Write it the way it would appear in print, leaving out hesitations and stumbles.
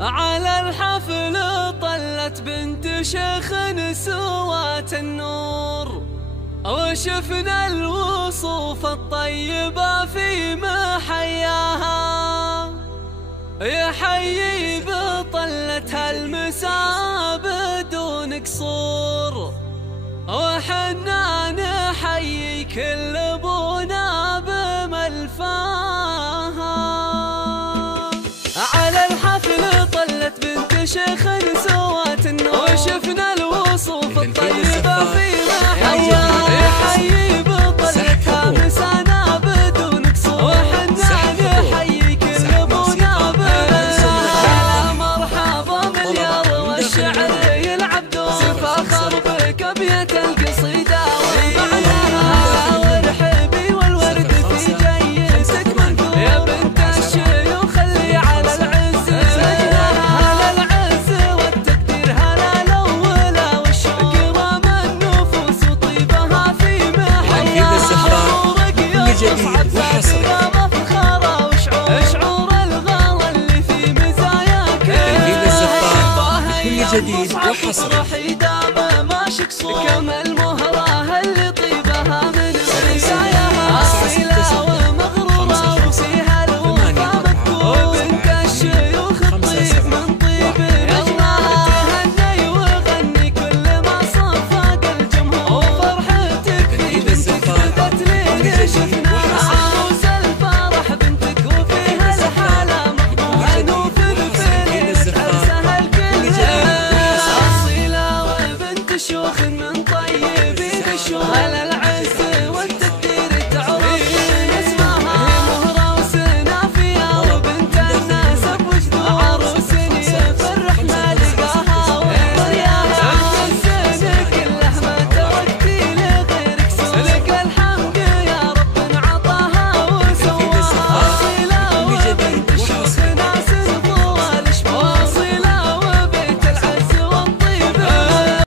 على الحفل طلت بنت شيخ سوات النور، وشفنا الوصوف الطيبة في محياها، يحيي بطلتها المساء بدون قصور، وحنا نحيي كل ابونا بملفاها. على الحفل طلت بنت شيخ سوات النور، وشفنا الوصوف الطيبة في محياها، يحيي بطلتها مسانا بدون قصور، وحنا نحيي كل ابونا بملفاها. مرحبا مليار والشعر يلعب دور، فخر بك ابيات القصيدة ومعناها، وارحبي والورد في جيتك منثور، يا بنت الشيوخ اللي على العز على العز والتقدير، هلا الاولى والشوق كرام النفوس وطيبها في محياها. حضورك يصعد ساكنة مفخرة، وشعور الغلا اللي في مزاياك، كل جديد وحصري وحيدة ما شك صور كما المهر